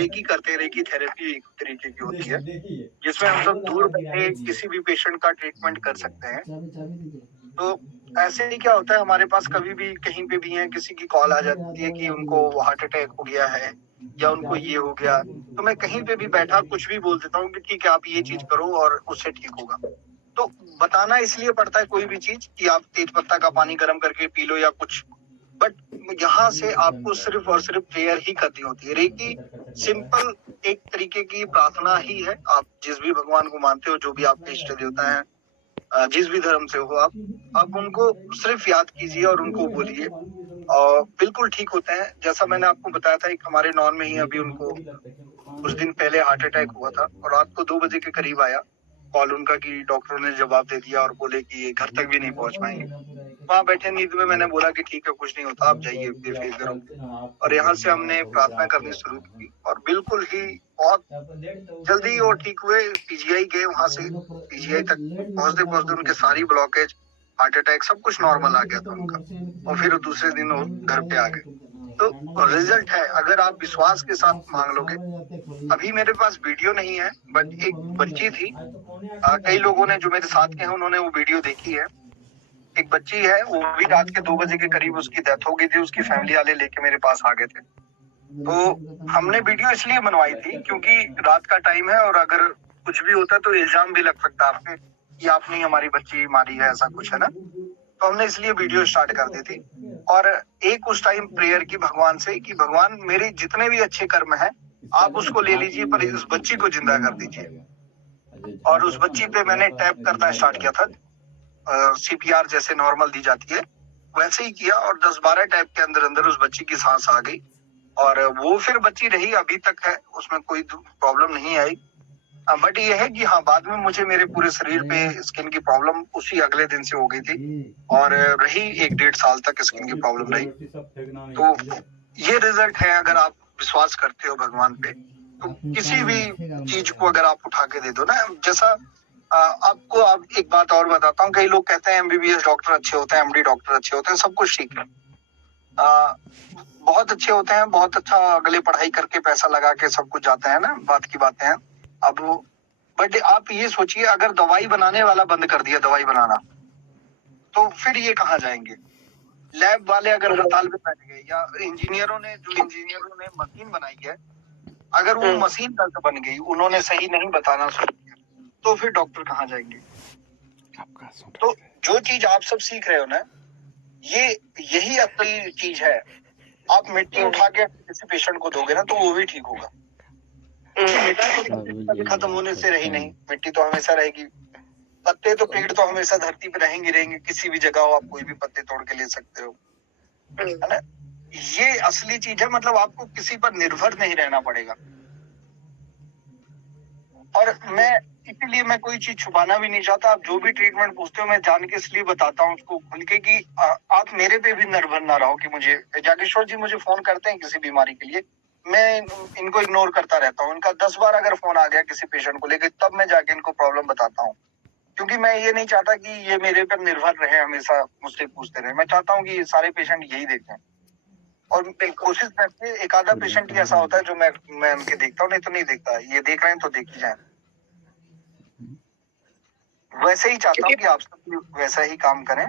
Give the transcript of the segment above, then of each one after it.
Recce करते हैं। Recce therapy एक तरीके की होती है, जिसमें हम सब दूर बैठे किसी भी पेशेंट का ट्रीटमेंट कर सकते हैं। तो ऐसे ही क्या होता है, हमारे पास कभी भी कहीं पे भी है, किसी की कॉल आ जाती है कि उनको हार्ट अटैक हो गया है या उनको ये हो गया, तो मैं कहीं पे भी बैठा कुछ भी बोल देता हूँ कि ठीक है आप ये चीज करो और उससे ठीक होगा। तो बताना इसलिए पड़ता है कोई भी चीज कि आप तेज पत्ता का पानी गर्म करके पी लो या कुछ, बट यहाँ से आपको सिर्फ और सिर्फ प्रेयर ही करनी होती है। रेकी सिंपल एक तरीके की प्रार्थना ही है। आप जिस भी भगवान को मानते हो, जो भी आपके इष्ट देवता है, जिस भी धर्म से हो आप उनको सिर्फ याद कीजिए और उनको बोलिए और बिल्कुल ठीक होते हैं। जैसा मैंने आपको बताया था, एक हमारे नॉन में ही अभी उनको कुछ दिन पहले हार्ट अटैक हुआ था और रात को 2 बजे के करीब आया कॉल उनका कि डॉक्टरों ने जवाब दे दिया और बोले कि ये घर तक भी नहीं पहुंच पाएंगे। वहां बैठे नींद में मैंने बोला कि ठीक है कुछ नहीं होता, आप जाइए बेफिक्र हो। और यहाँ से हमने प्रार्थना करनी शुरू की और बिल्कुल ही बहुत जल्दी वो ठीक हुए। पीजीआई गए, वहां से पीजीआई तक पहुंचते पहुंचते उनके सारी ब्लॉकेज, हार्ट अटैक सब कुछ नॉर्मल आ गया था उनका और फिर दूसरे दिन वो घर पे आ गए। तो रिजल्ट है, अगर आप विश्वास के साथ मांग लोगे। अभी मेरे पास वीडियो नहीं है, बट एक बच्ची थी, कई लोगों ने जो मेरे साथ के हैं उन्होंने वो वीडियो देखी है। एक बच्ची है, वो भी रात के 2 बजे के करीब उसकी डेथ हो गई थी। उसकी फैमिली वाले लेके मेरे पास आ गए थे। तो हमने वीडियो इसलिए बनवाई थी क्योंकि रात का टाइम है और अगर कुछ भी होता तो इल्जाम भी लग सकता है आप पे कि आपने ही हमारी बच्ची मारी है, ऐसा कुछ है ना। तो हमने इसलिए वीडियो स्टार्ट कर दी थी और एक उस टाइम प्रेयर की भगवान से कि भगवान मेरे जितने भी अच्छे कर्म हैं आप उसको ले लीजिए, पर इस बच्ची को जिंदा कर दीजिए। और उस बच्ची पे मैंने टैप करना स्टार्ट किया था, सीपीआर जैसे नॉर्मल दी जाती है वैसे ही किया और 10-12 टैप के अंदर अंदर उस बच्ची की सांस आ गई और वो फिर बच्ची रही, अभी तक है, उसमें कोई प्रॉब्लम नहीं आई। बट ये है कि हाँ, बाद में मुझे मेरे पूरे शरीर पे स्किन की प्रॉब्लम उसी अगले दिन से हो गई थी और रही 1-1.5 साल तक स्किन की प्रॉब्लम रही। तो ये रिजल्ट है, अगर आप विश्वास करते हो भगवान पे तो किसी भी चीज को अगर आप उठा के दे दो ना, जैसा आपको अब एक बात और बताता हूँ। कई लोग कहते हैं एमबीबीएस डॉक्टर अच्छे होते हैं, एमडी डॉक्टर अच्छे होते हैं, सब कुछ ठीक है, बहुत अच्छे होते हैं, बहुत अच्छा अगले पढ़ाई करके पैसा लगा के सब कुछ जाते हैं ना, बात की बातें हैं। अब बट आप ये सोचिए, अगर दवाई बनाने वाला बंद कर दिया दवाई बनाना तो फिर ये कहाँ जाएंगे। लैब वाले अगर हड़ताल पे बैठ गए या इंजीनियरों ने मशीन बनाई है, अगर वो मशीन गलत बन गई, उन्होंने सही नहीं बताना शुरू किया, तो फिर डॉक्टर कहाँ जाएंगे। तो जो चीज आप सब सीख रहे हो ना, ये यही असली चीज है। आप मिट्टी उठा के किसी पेशेंट को दोगे ना तो वो भी ठीक होगा। मिट्टी तो खत्म होने से रही नहीं, मिट्टी तो हमेशा रहेगी। पत्ते तो, पेड़ तो हमेशा धरती पे रहेंगे, किसी भी जगह हो आप कोई भी पत्ते तोड़ के ले सकते हो, है ना। ये असली चीज है, मतलब आपको किसी पर निर्भर नहीं रहना पड़ेगा। और मैं इसीलिए मैं कोई चीज छुपाना भी नहीं चाहता। आप जो भी ट्रीटमेंट पूछते हो मैं जान के इसलिए बताता हूँ उसको खुल के कि आप मेरे पे भी निर्भर ना रहो कि मुझे जागेश्वर जी मुझे फोन करते हैं किसी बीमारी के लिए, मैं इनको इग्नोर करता रहता हूँ। इनका 10 बार अगर फोन आ गया किसी पेशेंट को लेकर, तब मैं जाके इनको प्रॉब्लम बताता हूँ, क्योंकि मैं ये नहीं चाहता कि ये मेरे पर निर्भर रहे, हमेशा मुझसे पूछते रहे। मैं चाहता हूँ कि सारे पेशेंट यही देखें और कोशिश करते हैं। एक आधा पेशेंट ही ऐसा होता है जो मैं उनके देखता हूँ, नहीं तो नहीं देखता। ये देख रहे हैं तो देख ही जाए। वैसे ही चाहता हूँ कि आप सब वैसा ही काम करें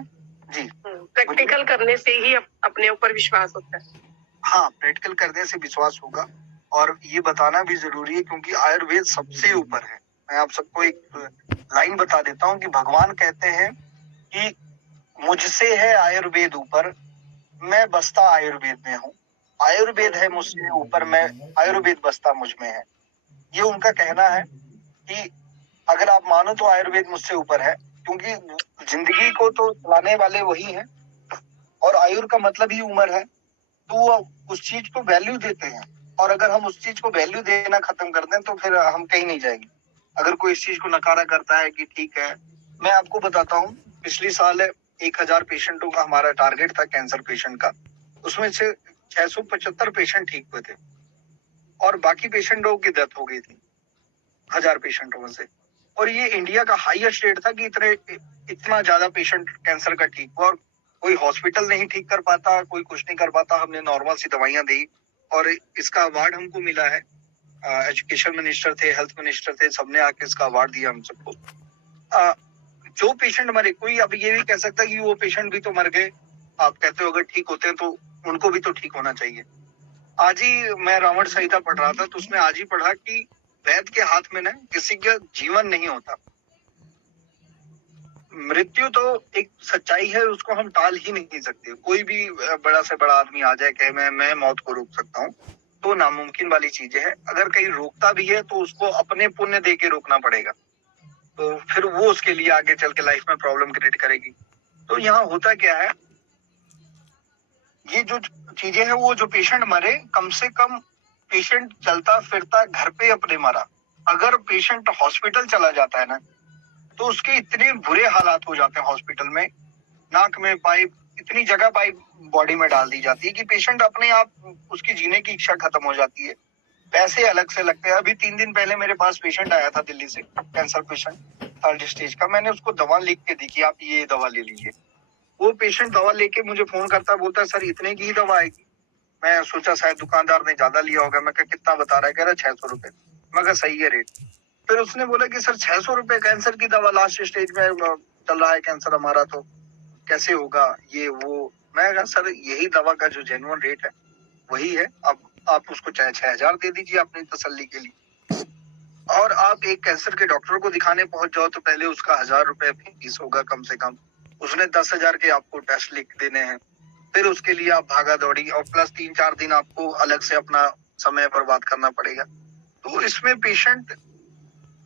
जी। प्रैक्टिकल करने से ही अपने ऊपर विश्वास होता है। हाँ, प्रैक्टिकल करने से विश्वास होगा और ये बताना भी जरूरी है क्योंकि आयुर्वेद सबसे ऊपर है। मैं आप सबको एक लाइन बता देता हूँ कि भगवान कहते हैं कि मुझसे है आयुर्वेद ऊपर, मैं बसता आयुर्वेद में हूँ। आयुर्वेद है मुझसे ऊपर, मैं आयुर्वेद बसता मुझ में है। ये उनका कहना है कि अगर आप मानो तो आयुर्वेद मुझसे ऊपर है, क्योंकि जिंदगी को तो चलाने वाले वही हैं और आयुर का मतलब ही उम्र है। तो वो उस चीज को वैल्यू देते हैं और अगर हम उस चीज को वैल्यू देना खत्म कर दें तो फिर हम कहीं नहीं जाएंगे। अगर कोई इस चीज को नकारा करता है कि ठीक है, मैं आपको बताता हूँ, पिछले साल 1000 पेशेंटों का हमारा टारगेट था कैंसर पेशेंट का, उसमें से 675 पेशेंट ठीक हुए थे और बाकी पेशेंटों की डेथ हो गई थी 1000 पेशेंटों में से। और ये इंडिया का हाईएस्ट रेट था कि इतना ज्यादा पेशेंट कैंसर का ठीक हुआ और कोई हॉस्पिटल नहीं ठीक कर पाता, कोई कुछ नहीं कर पाता। हमने नॉर्मल सी दवाइयां दी और इसका अवार्ड हमको मिला है। एजुकेशन मिनिस्टर थे, हेल्थ मिनिस्टर थे, सबने आके इसका अवार्ड दिया हम सबको। जो पेशेंट मरे, कोई अब ये भी कह सकता है कि वो पेशेंट भी तो मर गए, आप कहते हो अगर ठीक होते हैं तो उनको भी तो ठीक होना चाहिए। आज ही मैं रावण संहिता पढ़ रहा था, तो उसमें आज ही पढ़ा कि वैद्य के हाथ में ना किसी का जीवन नहीं होता। मृत्यु तो एक सच्चाई है, उसको हम टाल ही नहीं सकते। कोई भी बड़ा से बड़ा आदमी आ जाए कहे मैं मौत को रोक सकता हूँ, तो नामुमकिन वाली चीजें है। अगर कहीं रोकता भी है तो उसको अपने पुण्य दे के रोकना पड़ेगा, तो फिर वो उसके लिए आगे चल के लाइफ में प्रॉब्लम क्रिएट करेगी। तो यहाँ होता क्या है, ये जो चीजें हैं, वो जो पेशेंट मरे, कम से कम पेशेंट चलता फिरता घर पे अपने मरा। अगर पेशेंट हॉस्पिटल चला जाता है ना, तो उसके इतने बुरे हालात हो जाते हैं हॉस्पिटल में, नाक में पाइप, इतनी जगह पाइप बॉडी में डाल दी जाती है कि पेशेंट अपने आप, उसकी जीने की इच्छा खत्म हो जाती है। पैसे अलग से लगते हैं। अभी 3 दिन पहले मेरे पास पेशेंट आया था दिल्ली से, कैंसर पेशेंट, 3rd स्टेज का। मैंने उसको दवा लिख के दी कि आप ये दवा ले लीजिए। वो पेशेंट दवा लेके मुझे फोन करता, बोलता है सर इतने की ही दवा आएगी। मैं सोचा शायद दुकानदार ने ज्यादा लिया होगा। मैं कहा कितना बता रहा है? कह रहा 600 रुपए। मैं कहा सही है रेट। फिर उसने बोला कि सर 600 रुपए कैंसर की दवा, लास्ट स्टेज में चल रहा है कैंसर हमारा, तो कैसे होगा ये वो। मैं कहा सर यही दवा का जो जेन्युइन रेट है वही है, अब आप उसको चाहे 6,000 दे दीजिए अपनी तसल्ली के लिए। और आप एक कैंसर के डॉक्टर को दिखाने पहुंच जाओ तो पहले उसका 1,000 रुपए फीस होगा कम से कम। उसने 10,000 के आपको टेस्ट लिख देने हैं, फिर उसके लिए आप भागा दौड़ी, और प्लस 3-4 दिन आपको अलग से अपना समय बर्बाद करना पड़ेगा। तो इसमें पेशेंट,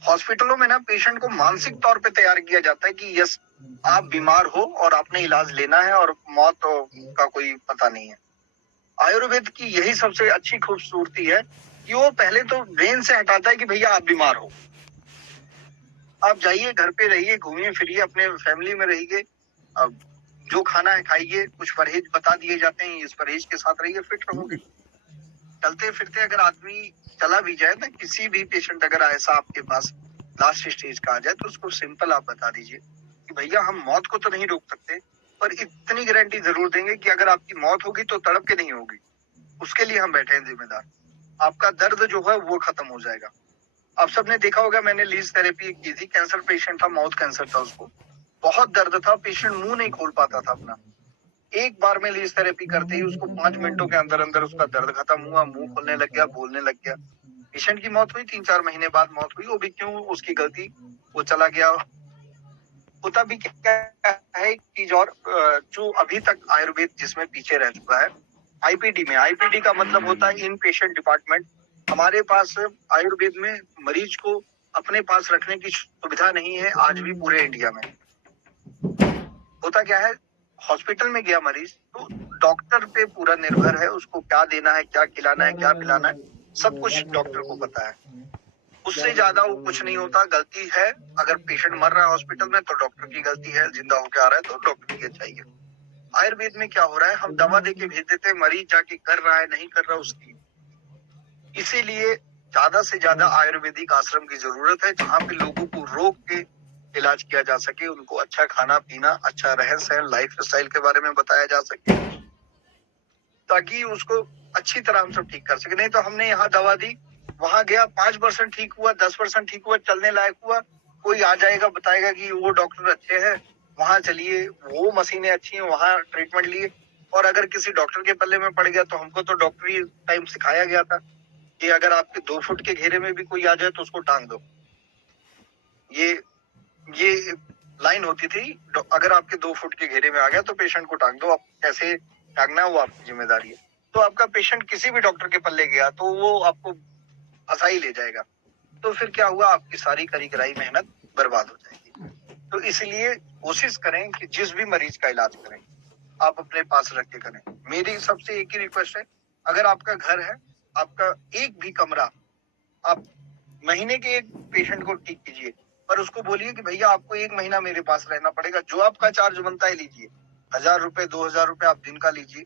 हॉस्पिटलों में ना पेशेंट को मानसिक तौर पे तैयार किया जाता है कि यस आप बीमार हो और आपने इलाज लेना है और मौत का कोई पता नहीं है। आयुर्वेद की यही सबसे अच्छी खूबसूरती है कि वो पहले तो ब्रेन से हटाता है कि भैया आप बीमार हो, आप जाइए घर पे रहिए, घूमिए फिरिए, अपने फैमिली में रहिए, अब जो खाना है खाइए, कुछ परहेज बता दिए जाते हैं, इस परहेज के साथ रहिए, फिट रहोगे। चलते फिरते अगर आदमी चला भी जाए ना, किसी भी पेशेंट अगर ऐसा आपके पास लास्ट स्टेज का आ जाए, तो उसको सिंपल आप बता दीजिए कि भैया हम मौत को तो नहीं रोक सकते, पर इतनी गारंटी जरूर देंगे कि अगर आपकी मौत होगी तो तड़प के नहीं होगी, उसके लिए हम बैठे हैं जिम्मेदार। आपका दर्द जो है वो खत्म हो जाएगा। आप सबने देखा होगा, मैंने लीज थेरेपी की थी, कैंसर पेशेंट था, माउथ कैंसर था, उसको बहुत दर्द था, पेशेंट मुंह नहीं खोल पाता था अपना। एक बार में लीज थेरेपी करते ही उसको 5 मिनटों के अंदर अंदर उसका दर्द खत्म हुआ, मुंह खोलने लग गया, बोलने लग गया। पेशेंट की मौत हुई, 3-4 महीने बाद मौत हुई, वो भी क्यों? उसकी गलती, वो चला गया। होता भी क्या है कि जो अभी तक आयुर्वेद जिसमें पीछे रह चुका है, आईपीडी में, आईपीडी का मतलब होता है इन पेशेंट डिपार्टमेंट। हमारे पास आयुर्वेद में मरीज को अपने पास रखने की सुविधा नहीं है आज भी पूरे इंडिया में। होता क्या है, हॉस्पिटल में गया मरीज तो डॉक्टर पे पूरा निर्भर है, उसको क्या देना है, क्या खिलाना है, क्या पिलाना है, सब कुछ डॉक्टर को पता है। उससे ज्यादा वो कुछ नहीं होता। गलती है, अगर पेशेंट मर रहा है हॉस्पिटल में तो डॉक्टर की गलती है, जिंदा होके आ रहा है तो डॉक्टर की अच्छाई है। आयुर्वेद में क्या हो रहा है, हम दवा देके भेज देते हैं, मरीज जाके कर रहा है नहीं कर रहा उसकी। इसीलिए ज्यादा से ज्यादा आयुर्वेदिक आश्रम की जरूरत है, जहाँ पे लोगों को रोक के इलाज किया जा सके, उनको अच्छा खाना पीना, अच्छा रहन सहन, लाइफ स्टाइल के बारे में बताया जा सके, ताकि उसको अच्छी तरह हम सब ठीक कर सके। नहीं तो हमने यहाँ दवा दी, वहां गया, 5% ठीक हुआ, 10% ठीक हुआ, चलने लायक हुआ, कोई आ जाएगा बताएगा कि वो डॉक्टर अच्छे हैं, वहां चलिए, वो मशीनें अच्छी हैं, वहां ट्रीटमेंट लिए। और अगर किसी डॉक्टर के पल्ले में पड़ गया, तो हमको तो डॉक्टरी टाइम सिखाया गया था कि अगर आपके 2 फुट के घेरे में भी कोई आ जाए तो उसको टांग दो। ये लाइन होती थी, अगर आपके 2 फुट के घेरे में आ गया तो पेशेंट को टांग दो। अब कैसे टांगना है वो आपकी जिम्मेदारी है। तो आपका पेशेंट किसी भी डॉक्टर के पल्ले गया तो वो आपको फंसा ही ले जाएगा, तो फिर क्या हुआ, आपकी सारी करी कराई मेहनत बर्बाद हो जाएगी। तो इसलिए कोशिश करें कि जिस भी मरीज का इलाज करें आप अपने पास रख के करें। मेरी सबसे एक ही रिक्वेस्ट है, अगर आपका घर है, आपका एक भी कमरा, आप महीने के एक पेशेंट को ठीक कीजिए, पर उसको बोलिए कि भैया आपको 1 महीना मेरे पास रहना पड़ेगा, जो आपका चार्ज बनता है लीजिए, 1,000 रुपए, 2,000 रुपए आप दिन का लीजिए,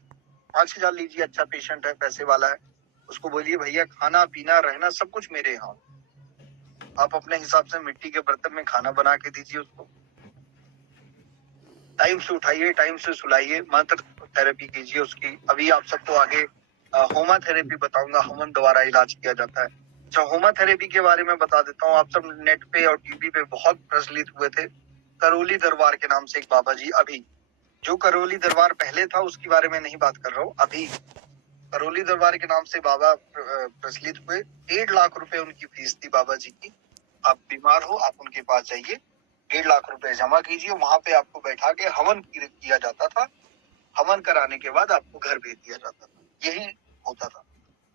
5,000 लीजिए, अच्छा पेशेंट है, पैसे वाला है, उसको बोलिए भैया खाना पीना रहना सब कुछ मेरे यहाँ, आप अपने हिसाब से मिट्टी के बर्तन में खाना बना के दीजिए उसको, टाइम से उठाइए, टाइम से सुलाइए, मंत्र थेरेपी कीजिए उसकी। अभी आप सबको आगे होमा थेरेपी बताऊंगा, हवन द्वारा इलाज किया जाता है। अच्छा, होमा थेरेपी के बारे में बता देता हूँ। आप सब नेट पे और टीवी पे बहुत प्रचलित हुए थे। करौली दरबार के नाम से एक बाबा जी, अभी जो करौली दरबार पहले था उसके बारे में नहीं बात कर रहा हूँ, अभी करौली दरबार के नाम से बाबा प्रचलित हुए। 1.5 लाख रुपए उनकी फीस थी बाबा जी की। आप बीमार हो, आप उनके पास जाइए, 1.5 लाख रुपए जमा कीजिए, वहां पे आपको बैठा के हवन किया जाता था। हवन कराने के बाद आपको घर भेज दिया जाता था, यही होता था।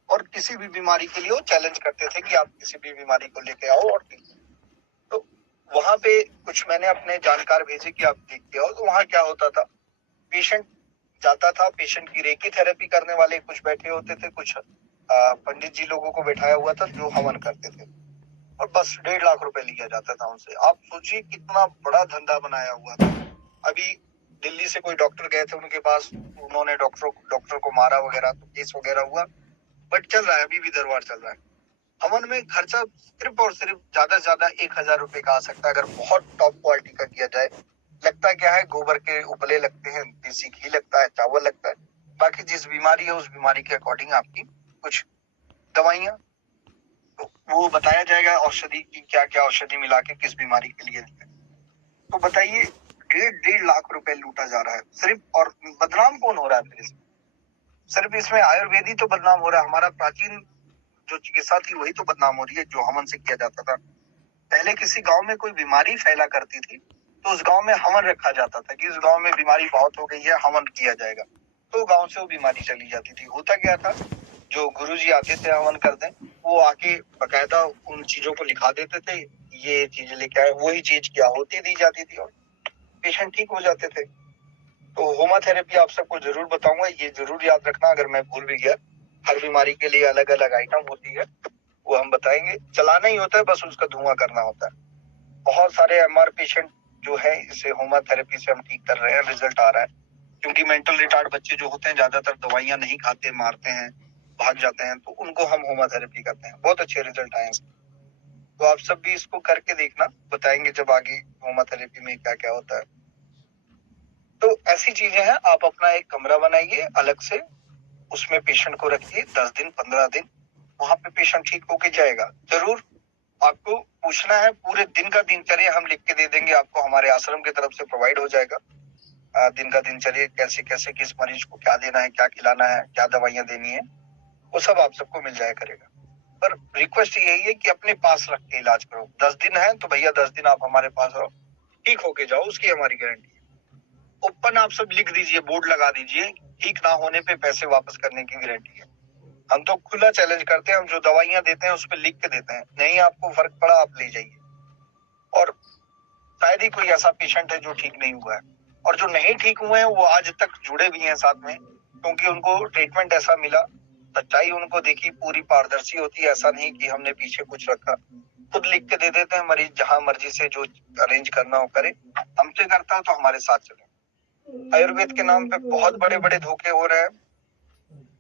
और किसी भी बीमारी के लिए वो चैलेंज करते थे कि आप किसी भी बीमारी को लेके आओ और ठीक। तो वहां पे कुछ मैंने अपने जानकार भेजे कि आप देख के आओ। तो वहां क्या होता था, पेशेंट जाता था, पेशेंट की रेकी थेरेपी करने वाले कुछ बैठे होते थे, कुछ पंडित जी लोगों को बैठाया हुआ था जो हवन करते थे, और बस 1.5 लाख रुपए लिया जाता था उनसे। आप सोचिए कितना बड़ा धंधा बनाया हुआ था। अभी दिल्ली से कोई डॉक्टर गए थे उनके पास, उन्होंने डॉक्टर को मारा वगैरह, तो केस वगैरह हुआ, बट चल रहा है, अभी भी दरबार चल रहा है। हवन में खर्चा सिर्फ और सिर्फ ज्यादा से ज्यादा 1,000 रुपए का आ सकता है अगर बहुत टॉप क्वालिटी का किया जाए। लगता क्या है, गोबर के उपले लगते हैं, देसी घी लगता है, चावल लगता है, बाकी जिस बीमारी है उस बीमारी के अकॉर्डिंग आपकी कुछ दवाइयाँ, तो वो बताया जाएगा औषधि की क्या क्या औषधि मिला के किस बीमारी के लिए है। तो बताइए, 1.5 लाख रुपए लूटा जा रहा है सिर्फ, और बदनाम कौन हो रहा है फिर इसमें? सिर्फ इसमें आयुर्वेदी तो बदनाम हो रहा है, हमारा प्राचीन जो चिकित्सा थी वही तो बदनाम हो रही है, जो हवन से किया जाता था। पहले किसी गांव में कोई बीमारी फैला करती थी तो उस गांव में हवन रखा जाता था कि इस गांव में बीमारी बहुत हो गई है, हवन किया जाएगा, तो गांव से वो बीमारी चली जाती थी। होता क्या था, जो गुरुजी आते थे हवन कर दें, वो आके बकायदा उन चीजों को लिखा देते थे, ये चीज लेके आए, वही चीज क्या होती दी जाती थी और पेशेंट ठीक हो जाते थे। तो होमा थेरेपी आप सबको जरूर बताऊंगा, ये जरूर याद रखना, अगर मैं भूल भी गया। हर बीमारी के लिए अलग अलग आइटम होती है, वो हम बताएंगे। चलाना ही होता है, बस उसका धुआं करना होता है। बहुत सारे एमआर पेशेंट जो है इसे होमा थेरेपी से हम ठीक कर रहे हैं, रिजल्ट आ रहा है। क्योंकि मेंटल रिटार्ड बच्चे जो होते हैं ज्यादातर दवाइयां नहीं खाते, मारते हैं, भाग जाते हैं, तो उनको हम होमा थेरेपी करते हैं। बहुत अच्छे रिजल्ट आए हैं। तो आप सब भी इसको करके देखना, बताएंगे जब आगे होमा थेरेपी में क्या क्या होता है। तो ऐसी चीजें हैं, आप अपना एक कमरा बनाइए अलग से, उसमें पेशेंट को रखिए 10 दिन 15 दिन, वहां पे पेशेंट ठीक होके जाएगा। जरूर आपको पूछना है, पूरे दिन का दिनचर्या हम लिख के दे देंगे आपको, हमारे आश्रम की तरफ से प्रोवाइड हो जाएगा। दिन का दिनचर्या कैसे कैसे किस मरीज को क्या देना है, क्या खिलाना है, क्या दवाइयां देनी है, वो सब आप सबको मिल जाया करेगा। पर रिक्वेस्ट यही है कि अपने पास रख के इलाज करो। 10 दिन है तो भैया 10 दिन आप हमारे पास रहो, ठीक होके जाओ, उसकी हमारी गारंटी है। ओपन आप सब लिख दीजिए, बोर्ड लगा दीजिए, ठीक ना होने पे पैसे वापस करने की गारंटी है। हम तो खुला चैलेंज करते हैं, हम जो दवाइयां देते हैं उस पर लिख के देते हैं, नहीं आपको फर्क पड़ा आप ले जाइए। और शायद ही कोई ऐसा पेशेंट है जो ठीक नहीं हुआ है, और जो नहीं ठीक हुए हैं वो आज तक जुड़े भी हैं साथ में, क्योंकि उनको ट्रीटमेंट ऐसा मिला। सच्चाई उनको देखी, पूरी पारदर्शी होती है, ऐसा नहीं कि हमने पीछे कुछ रखा। खुद लिख के दे देते हैं, मरीज जहां मर्जी से जो अरेंज करना हो करे, हमसे करता हो तो हमारे साथ चले। आयुर्वेद के नाम पे बहुत बड़े बड़े धोखे हो रहे हैं।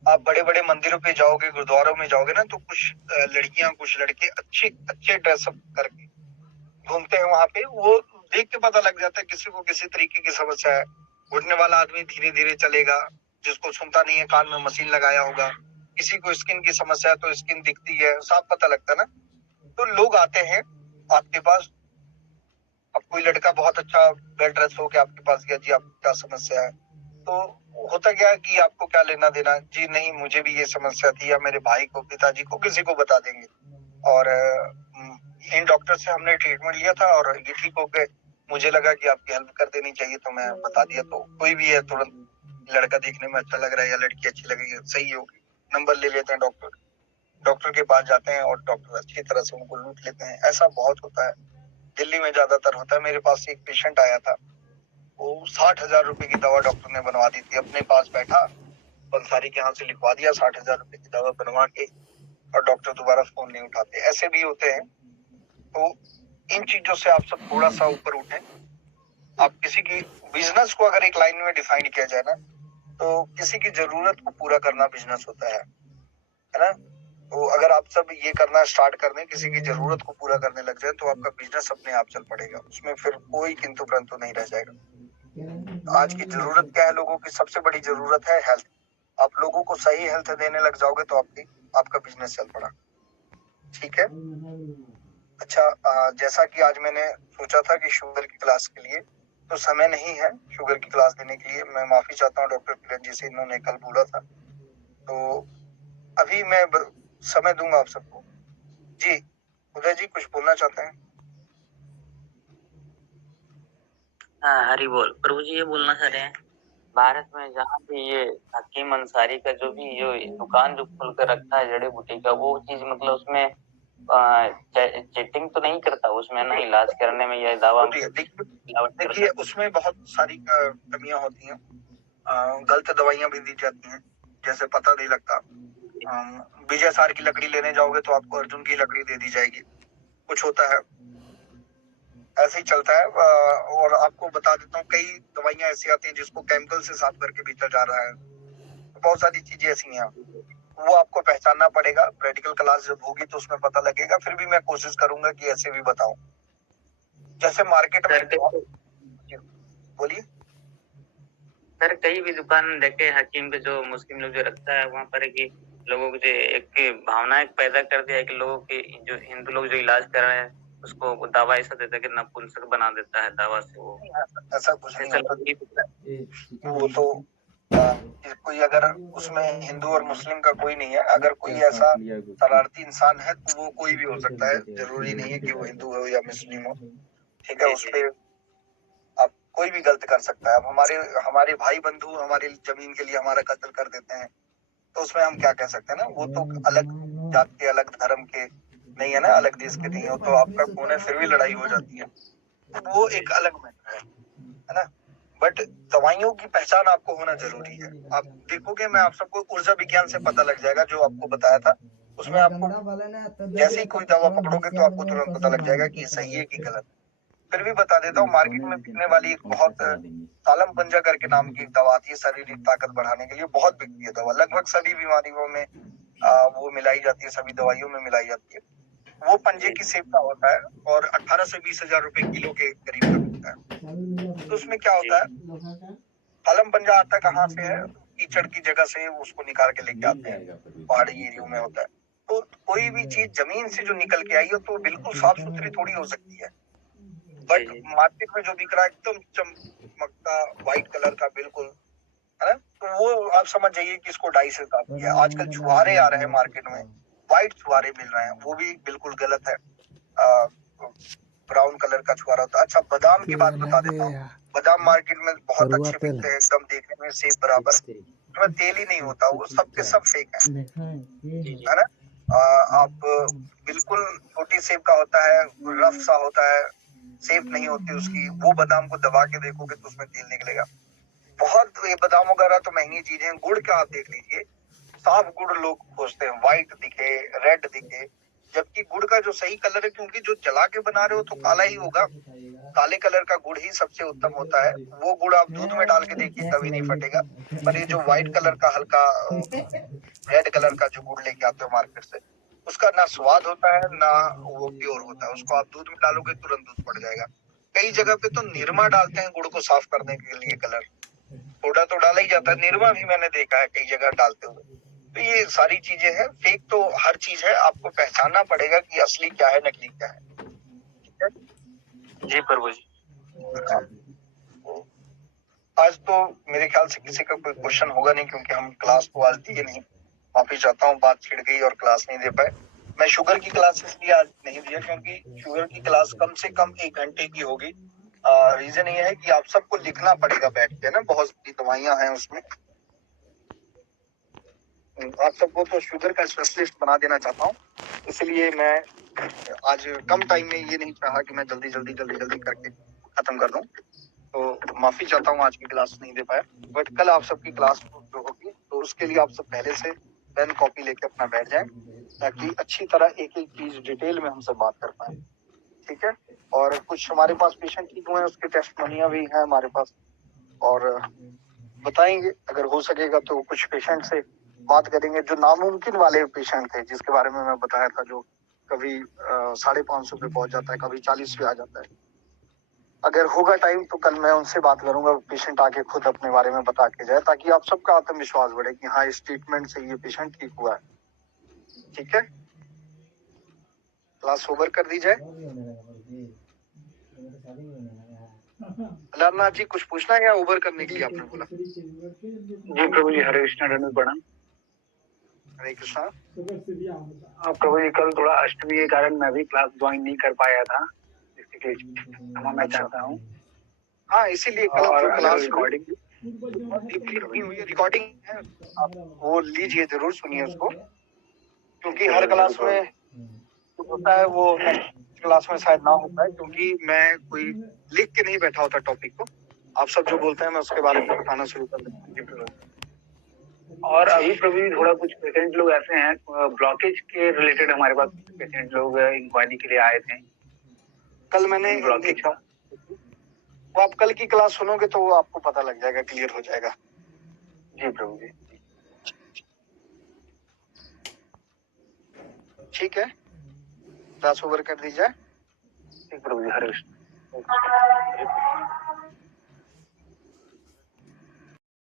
आप बड़े बड़े मंदिरों पे जाओगे, गुरुद्वारों में जाओगे ना, तो कुछ लड़कियां कुछ लड़के अच्छे अच्छे ड्रेसअप करके घूमते हैं वहां पे। वो देख के पता लग जाता है किसी को किसी तरीके की समस्या है। घुटने वाला आदमी धीरे धीरे चलेगा, जिसको सुनता नहीं है, कान में मशीन लगाया होगा। किसी को स्किन की समस्या है तो स्किन दिखती है, साफ पता लगता है ना। तो लोग आते हैं आपके पास, अब कोई लड़का बहुत अच्छा वेल ड्रेस हो के आपके पास गया, जी आपको क्या समस्या है, तो होता क्या है कि आपको क्या लेना देना, जी नहीं मुझे भी ये समस्या थी, या मेरे भाई को, पिताजी को, किसी को बता देंगे। और इन डॉक्टर से हमने ट्रीटमेंट लिया था और ये ठीक हो गए, मुझे लगा कि आपकी हेल्प कर देनी चाहिए तो मैं बता दिया। तो कोई भी है, तुरंत लड़का देखने में अच्छा लग रहा है या लड़की अच्छी लग रही है, सही होगी, नंबर ले लेते हैं डॉक्टर के पास जाते हैं और डॉक्टर अच्छी तरह से उनको लूट लेते हैं। ऐसा बहुत होता है, दिल्ली में ज्यादातर होता है। मेरे पास एक पेशेंट आया था, वो 60,000 रुपए की दवा डॉक्टर ने बनवा दी थी, अपने पास बैठा, पंसारी के यहाँ से लिखवा दिया 60,000 रुपए की दवा बनवा के, और डॉक्टर दोबारा फोन नहीं उठाते। ऐसे भी होते हैं। तो इन चीजों से आप सब थोड़ा सा ऊपर उठें। आप किसी की बिजनेस को अगर एक लाइन में डिफाइन किया जाए ना, तो किसी की जरूरत को पूरा करना बिजनेस होता है ना। तो अगर आप सब ये करना स्टार्ट कर दें, किसी की जरूरत को पूरा करने लग जाए, तो आपका बिजनेस अपने आप चल पड़ेगा, उसमें फिर कोई किंतु परंतु नहीं रह जाएगा। आज की जरूरत क्या है लोगों की? सबसे बड़ी जरूरत है हेल्थ। आप लोगों को सही हेल्थ देने लग जाओगे तो आपका बिजनेस चल पड़ा। ठीक है। अच्छा, जैसा कि आज मैंने सोचा था कि शुगर की क्लास के लिए तो समय नहीं है शुगर की क्लास देने के लिए, मैं माफी चाहता हूँ डॉक्टर किरण जी से, इन्होंने कल बोला था, तो अभी मैं समय दूंगा आप सबको। जी उदय जी कुछ बोलना चाहते हैं? हाँ, हरी बोल। प्रभु जी ये बोलना चाह रहे हैं, भारत में जहाँ भी ये हकीम अंसारी का जो भी जो दुकान जो खोल कर रखा है जड़ी बूटी का, वो चीज मतलब उसमें चीटिंग तो नहीं करता उसमें ना, इलाज करने में या दावा में देखिए उसमें बहुत सारी कमियां होती हैं, गलत दवाइयां भी दी जाती हैं, जैसे पता नहीं लगता। विजय सार की लकड़ी लेने जाओगे तो आपको अर्जुन की लकड़ी दे दी जाएगी, कुछ होता है, ऐसे ही चलता है। और आपको बता देता हूँ, कई दवाइयां ऐसी आती हैं जिसको केमिकल से साफ करके बेचा जा रहा है, बहुत सारी चीजें ऐसी हैं, वो आपको पहचानना पड़ेगा। प्रैक्टिकल क्लास जब होगी तो उसमें पता लगेगा, फिर भी मैं कोशिश करूंगा कि ऐसे भी बताऊं। जैसे मार्केट में बोलिए सर, कई भी दुकान देखे हकीम पे जो मुस्लिम लोग जो रखता है, वहाँ पर कि लोगों को जो एक भावना पैदा कर दिया है कि लोगों के जो हिंदू लोग जो इलाज कर रहे हैं उसको दावा ऐसा देता है कि नपुंसक बना देता है दावा से। वो ऐसा कुछ नहीं होता, वो तो कोई अगर उसमें हिंदू और मुस्लिम का कोई नहीं है, अगर कोई ऐसा शरारती इंसान है तो वो कोई भी हो सकता है, जरूरी नहीं है कि वो हिंदू हो या मुस्लिम हो, ठीक है। उस पे आप कोई भी गलत कर सकता है। अब हमारे भाई बंधु हमारी जमीन के लिए हमारा कत्ल कर देते हैं तो उसमें हम क्या कह सकते हैं ना, वो तो अलग जात के अलग धर्म के नहीं है ना, अलग देश के नहीं हो, तो आपका खून है फिर भी लड़ाई हो जाती है, तो वो एक अलग मैटर है ना। बट दवाइयों की पहचान आपको होना जरूरी है। आप देखोगे, मैं आप सबको ऊर्जा विज्ञान से पता लग जाएगा जो आपको बताया था, उसमें आपको जैसे ही कोई दवा पकड़ोगे तो आपको तुरंत पता लग जाएगा कि ये सही है कि गलत। फिर भी बता देता हूँ, मार्केट में बिकने वाली एक बहुत सालम पंजा करके नाम की एक दवा आती है शारीरिक ताकत बढ़ाने के लिए, बहुत बिकती है दवा, लगभग सभी बीमारियों में वो मिलाई जाती है, सभी दवाइयों में मिलाई जाती है। वो पंजे की शेप का होता है और 18 से 20 हजार रुपए किलो के करीब का बिकता है। तो उसमें क्या होता है, सालम पंजा आता कहाँ से है, कीचड़ की जगह से उसको निकाल के लेके आते हैं, पहाड़ी एरिया में होता है। तो कोई भी चीज जमीन से जो निकल के आई हो तो बिल्कुल साफ सुथरी थोड़ी हो सकती है, बट मार्केट में जो बिक रहा है एकदम चमकता व्हाइट कलर का बिल्कुल, है ना, तो वो आप समझ जाइए कि इसको डाई से साफ किया। आजकल छुहारे आ रहे हैं मार्केट में, व्हाइट छुहारे मिल रहे हैं, वो भी बिल्कुल गलत है। ब्राउन कलर का छुहारा होता है। अच्छा, बादाम की बात बता देता हूँ, बादाम मार्केट में बहुत अच्छे बिकते हैं, एकदम देखने में सेब बराबर, उसमें तेल ही नहीं होता, वो सब के सब फेक है ना। आप बिल्कुल छोटी सेब का होता है, रफ सा होता है, सेफ नहीं होती उसकी, वो बादाम को दबा के देखोगे तो उसमें तेल निकलेगा। बहुत ये बादाम वगैरह तो महंगी चीजें हैं। गुड़ का आप देख लीजिए, साफ गुड़ लोग खोजते हैं, व्हाइट दिखे, रेड दिखे, जबकि गुड़ का जो सही कलर है, क्योंकि जो जला के बना रहे हो तो काला ही होगा, काले कलर का गुड़ ही सबसे उत्तम होता है। वो गुड़ आप दूध में डाल के देखिए कभी नहीं फटेगा। पर ये जो व्हाइट कलर का हल्का रेड कलर का जो गुड़ लेके आते हो मार्केट से, उसका ना स्वाद होता है ना वो प्योर होता है, उसको आप दूध में डालोगे तुरंत दूध पड़ जाएगा। कई जगह पे तो निरमा डालते हैं गुड़ को साफ करने के लिए, कलर सोडा तो डाला ही जाता है, निरमा भी मैंने देखा है कई जगह डालते हुए। तो ये सारी चीजें हैं, फेक तो हर चीज है, आपको पहचानना पड़ेगा कि असली क्या है नकली क्या है, ठीक है जी प्रभु जी। आज तो मेरे ख्याल से किसी का कोई क्वेश्चन होगा नहीं, क्योंकि हम क्लास तो आज दिए नहीं, माफी चाहता हूँ, बात छिड़ गई और क्लास नहीं दे पाए। मैं शुगर की क्लास इसलिए आज नहीं दिया क्योंकि शुगर की क्लास कम से कम 1 घंटे की होगी। रीजन ये है कि आप सबको लिखना पड़ेगा बैठ के ना, बहुत सी दवाइयां हैं उसमें, आप सबको तो शुगर का स्पेशलिस्ट बना देना चाहता हूँ, इसलिए मैं आज कम टाइम में ये नहीं चाहा कि मैं जल्दी करके खत्म कर दूं। तो माफी चाहता हूँ आज की क्लास नहीं दे पाया, बट कल आप सबकी क्लास जो होगी तो उसके लिए आप सब पहले से पेन कॉपी लेके अपना बैठ जाएं, ताकि अच्छी तरह एक एक चीज डिटेल में हमसे बात कर पाए, ठीक है। और कुछ हमारे पास पेशेंट ठीक हुए हैं, उसके टेस्टिमोनिया भी है हमारे पास, और बताएंगे अगर हो सकेगा तो कुछ पेशेंट से बात करेंगे जो नामुमकिन वाले पेशेंट थे, जिसके बारे में मैं बताया था, जो कभी 550 पे पहुंच जाता है, कभी 40 पे आ जाता है। अगर होगा टाइम तो कल मैं उनसे बात करूंगा, पेशेंट आके खुद अपने बारे में बता के जाए, ताकि आप सबका आत्मविश्वास बढ़े कि हाँ, इस ट्रीटमेंट से ये पेशेंट ठीक हुआ है, ठीक है। क्लास ओवर कर दी जाए। अलारनाथ जी कुछ पूछना है या ओवर करने के लिए आपने बोला? जी प्रभु जी, हरे कृष्णा, दंडवत प्रणाम। हरे कृष्णा। प्रभु जी, कल थोड़ा अष्टमी के कारण मैं भी क्लास ज्वाइन नहीं कर पाया था, इसके लिए क्षमा मैं चाहता हूँ। हाँ, इसीलिए कल और जो अगर क्लास रिकॉर्डिंग डीपली नहीं हुई, रिकॉर्डिंग है, आप वो लीजिए, जरूर सुनिए उसको, क्योंकि हर क्लास में जो होता है वो नेक्स्ट क्लास में शायद ना हो पाए, क्योंकि मैं कोई लिख के नहीं बैठा होता टॉपिक को। आप सब जो बोलते हैं मैं उसके बारे में बताना शुरू कर देता हूँ। और अभी प्रभु जी थोड़ा कुछ पेशेंट लोग ऐसे हैं, ब्लॉकेज के रिलेटेड हमारे पास पेशेंट लोग इंक्वायरी के लिए आए थे। कल मैंने ब्लॉकेज का वो आप कल की क्लास सुनोगे तो वो आपको पता लग जाएगा, क्लियर हो जाएगा। जी प्रभु जी। ठीक है, क्लास ओवर कर दी जाए। ठीक प्रभु जी, हरे कृष्ण।